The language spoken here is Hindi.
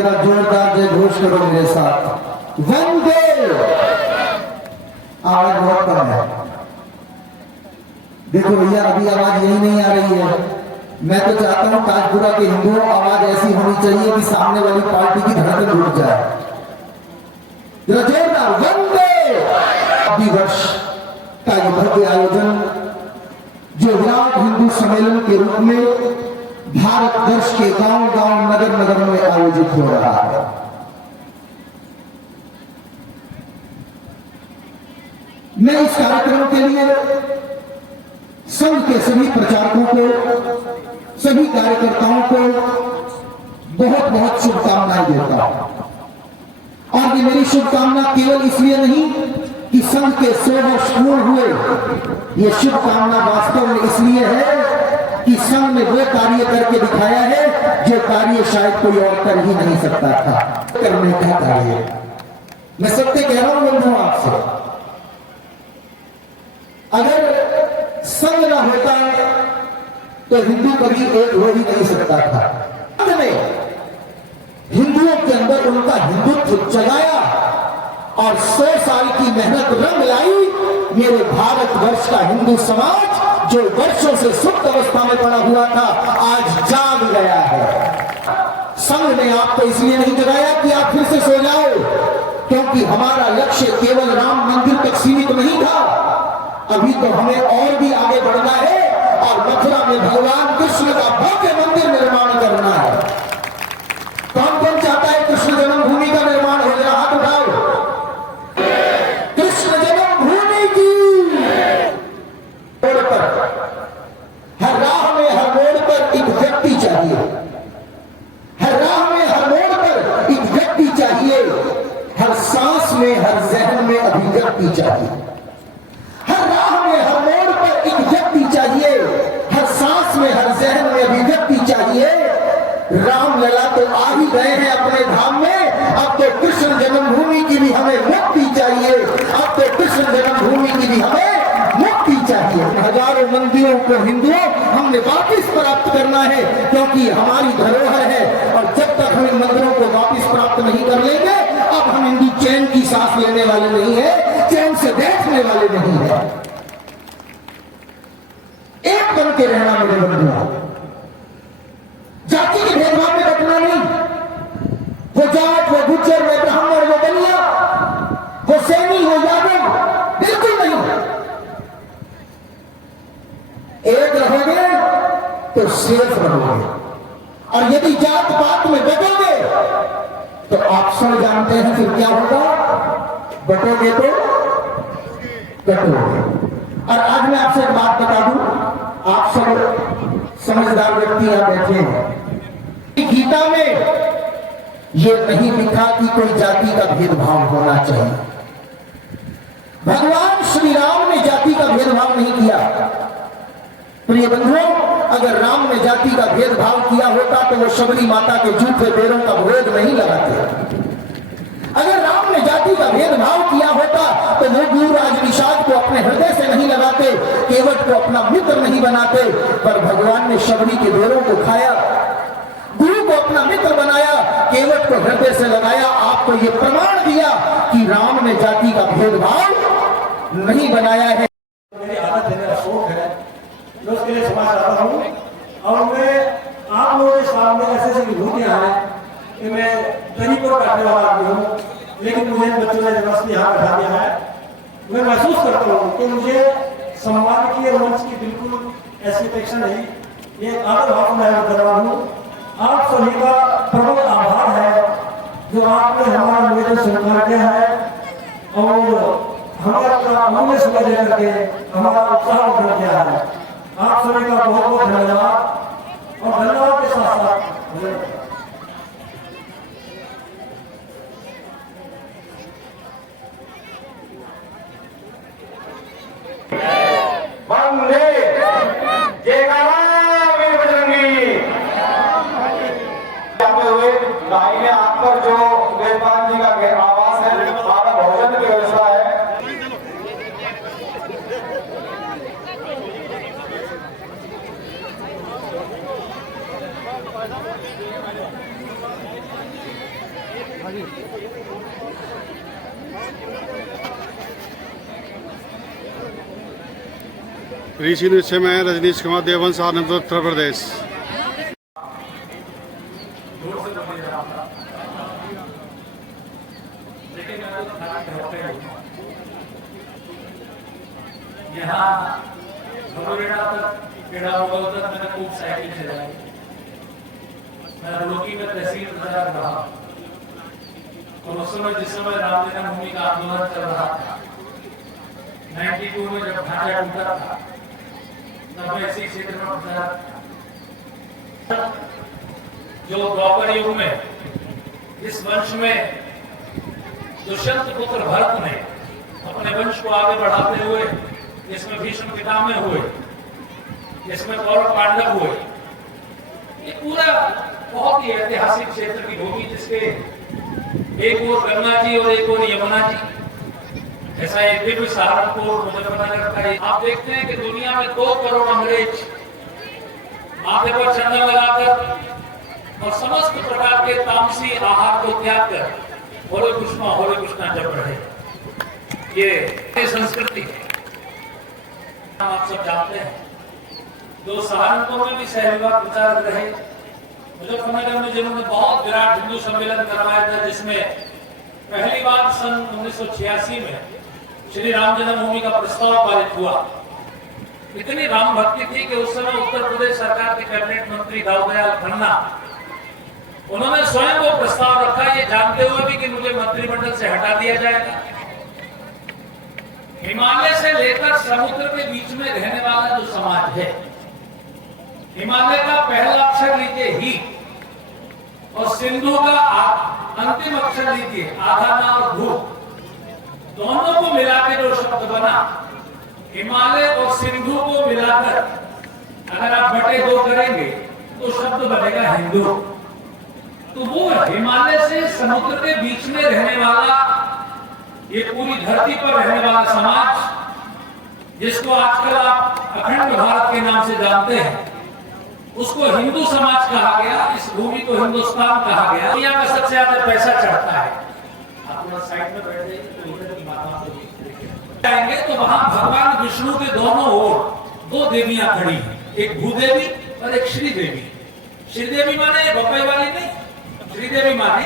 जरा जोरदार जय घोष करो मेरे साथ। वंदे। आवाज बहुत कम है। देखो भैया अभी आवाज यही नहीं आ रही है। मैं तो चाहता हूं ताजपुरा के हिंदुओं आवाज ऐसी होनी चाहिए कि सामने वाली पार्टी की धड़कन रुक जाए। जरा जोरदार वंदे। अभी वर्ष का यह भव्य आयोजन जो विराट हिंदू सम्मेलन के रूप में भारत वर्ष के गांव गांव नगर नगर में आयोजित हो रहा है। मैं इस कार्यक्रम के लिए संघ के सभी प्रचारकों को, सभी कार्यकर्ताओं को बहुत बहुत शुभकामनाएं देता हूं। और ये मेरी शुभकामना केवल इसलिए नहीं कि संघ के 100 वर्ष पूर्ण हुए, ये शुभकामना वास्तव में इसलिए है कि संघ ने वो कार्य करके दिखाया है जो कार्य शायद कोई और कर ही नहीं सकता था। करने का कार्य मैं सत्य कह रहा हूं बंधुओं आपसे, अगर संघ ना होता तो हिंदू कभी एक हो ही नहीं सकता था। हिंदुओं के अंदर उनका हिंदुत्व जगाया और 100 साल की मेहनत रंग लाई। मेरे भारतवर्ष का हिंदू समाज जो वर्षों से सुप्त अवस्था में पड़ा हुआ था आज जाग गया है। संघ ने आपको इसलिए नहीं जगाया कि आप फिर से सो जाओ, क्योंकि हमारा लक्ष्य केवल राम मंदिर तक सीमित नहीं था। अभी तो हमें और भी आगे बढ़ना है और मथुरा में भगवान कृष्ण का भव्य मंदिर निर्माण करना है। कौन कौन चाहता है कृष्ण जन्मभूमि का निर्माण हो? जरा हाथ उठाओ। कृष्ण जन्मभूमि की रोड पर, हर राह में हर मोड़ पर एक व्यक्ति चाहिए। हर राह में हर मोड़ पर एक व्यक्ति चाहिए। हर सांस में हर जहन में अभिव्यक्ति चाहिए। हर राह में हर मोड़ पर एक व्यक्ति चाहिए। हर सांस में हर जहन में अभिव्यक्ति चाहिए। राम लला तो आ ही गए हैं अपने धाम में, अब तो कृष्ण जन्मभूमि की भी हमें मुक्ति चाहिए। अब तो कृष्ण जन्मभूमि की भी हमें मुक्ति चाहिए। हजारों मंदिरों को हिंदुओं हमने वापस प्राप्त करना है, क्योंकि हमारी धरोहर है। और जब तक हम इन मंदिरों को वापस प्राप्त नहीं कर लेंगे, अब हम हिंदू चैन की सांस लेने वाले नहीं है, चैन से बैठने वाले नहीं है। एक बन के रहना मेरे बंधुओं, जाति के भेदभाव में रखना नहीं। वो जाट, वो गुज्जर, वो ब्राह्मण, वो बनिया, वो सैनी, वो यादव, बिल्कुल नहीं। एक रहोगे तो सेफ रहोगे, और यदि जात पात में बटोगे तो आप सब जानते हैं फिर क्या होगा। बटोगे तो कटोगे। और आज मैं आपसे एक बात बता दूं, आप सब समझदार व्यक्ति यहां बैठे हैं। गीता में यह नहीं लिखा कि कोई जाति का भेदभाव होना चाहिए। भगवान श्री राम ने जाति का भेदभाव नहीं किया। प्रिय बंधुओं, अगर राम ने जाति का भेदभाव किया होता तो वो शबरी माता के जूठे पैरों का भोग नहीं लगाते। अगर राम ने जाति का भेदभाव किया होता तो वो गुरुराज निषाद को अपने हृदय से नहीं लगाते, केवट को अपना मित्र नहीं बनाते। पर भगवान ने शबरी के पैरों को खाया, गुरु को अपना मित्र बनाया, केवट को हृदय से लगाया। आपको ये प्रमाण दिया कि राम ने जाति का भेदभाव नहीं बनाया है। मेरी आदत है, मेरा शौक है, मैं उसके लिए क्षमा चाहता हूँ। और मैं आप लोगों के सामने ऐसे ऐसी विभूतियां हैं कि मैं दही पर काटने वाला आदमी हूँ, लेकिन मुझे बच्चों ने जबरदस्ती यहाँ बैठा दिया है। मैं महसूस करता हूँ कि मुझे सम्मानकीय मंच की बिल्कुल ऐसी अपेक्षा नहीं, ये आदर भाव मैं कर रहा हूँ। आप सभी का प्रबल आभार है जो आपने हमारा निवेदन स्वीकार किया है और हमें अपना अमूल्य समय दे करके हमारा उत्साह बढ़ा दिया है। आप सभी का बहुत बहुत धन्यवाद। और धन्यवाद के साथ साथ दाहिने हाथ पर जो वेदपाल जी का आवास है, वहां भोजन की व्यवस्था है। Bye. ऋषि न्यूज से मैं रजनीश कुमार देववंश, आनंद, उत्तर प्रदेश। यहाँ भगोरेड़ा तक पेड़ा होगा तक मैंने खूब साइकिल चलाई। मैं रोकी में तहसील प्रचार रहा और उस समय जिस समय राम जन्मभूमि का आंदोलन चल रहा था 92 में जब ढांचा टूटा था तब मैं इसी क्षेत्र में प्रचार जो द्वापर युग में इस वंश में दुष्यंत पुत्र भरत ने अपने वंश को आगे बढ़ाते हुए इसमें भीष्म पितामह हुए, इसमें कौरव पांडव हुए। ये पूरा बहुत ही ऐतिहासिक क्षेत्र की भूमि जिसके एक ओर गंगा जी और एक ओर यमुना जी, ऐसा एक दिव्य सहारनपुर मुजफ्फरनगर का। आप देखते हैं कि दुनिया में 2 करोड़ अंग्रेज माथे पर चंदन लगाकर और समस्त प्रकार के तामसी आहार को त्याग कर होले कृष्णा जप रहे। ये संस्कृति है, आप सब जानते हैं। जो सहारनपुर में भी सहविवाह प्रचारक रहे, मुजफ्फरनगर में जिन्होंने बहुत विराट हिंदू सम्मेलन करवाया था जिसमें पहली बार सन 1986 में श्री राम जन्मभूमि का प्रस्ताव पारित हुआ। इतनी राम भक्ति थी कि उस समय उत्तर प्रदेश सरकार के कैबिनेट मंत्री दाऊदयाल खन्ना उन्होंने स्वयं वो प्रस्ताव रखा, ये जानते हुए भी कि मुझे मंत्रिमंडल से हटा दिया जाएगा। हिमालय से लेकर समुद्र के बीच में रहने वाला जो समाज है, हिमालय का पहला अक्षर लीजिए ही और सिंधु का अंतिम अक्षर लीजिए आधाना और भू, दोनों को मिला के जो शब्द बना, हिमालय और सिंधु को मिलाकर अगर आप बटे 2 करेंगे तो शब्द बनेगा हिंदू। तो वो हिमालय से समुद्र के बीच में रहने वाला, ये पूरी धरती पर रहने वाला समाज जिसको आजकल आप अखंड भारत के नाम से जानते हैं, उसको हिंदू समाज कहा गया। इस भूमि को हिंदुस्तान कहा गया। दुनिया में सबसे ज्यादा पैसा चढ़ता है। आप थोड़ा साइड में बैठ जाइए तो उधर की माता को जाएंगे तो वहां भगवान विष्णु के दोनों ओर 2 देवियां खड़ी हैं, एक भूदेवी और एक श्रीदेवी। श्रीदेवी माने बपई वाली नहीं, श्रीदेवी माने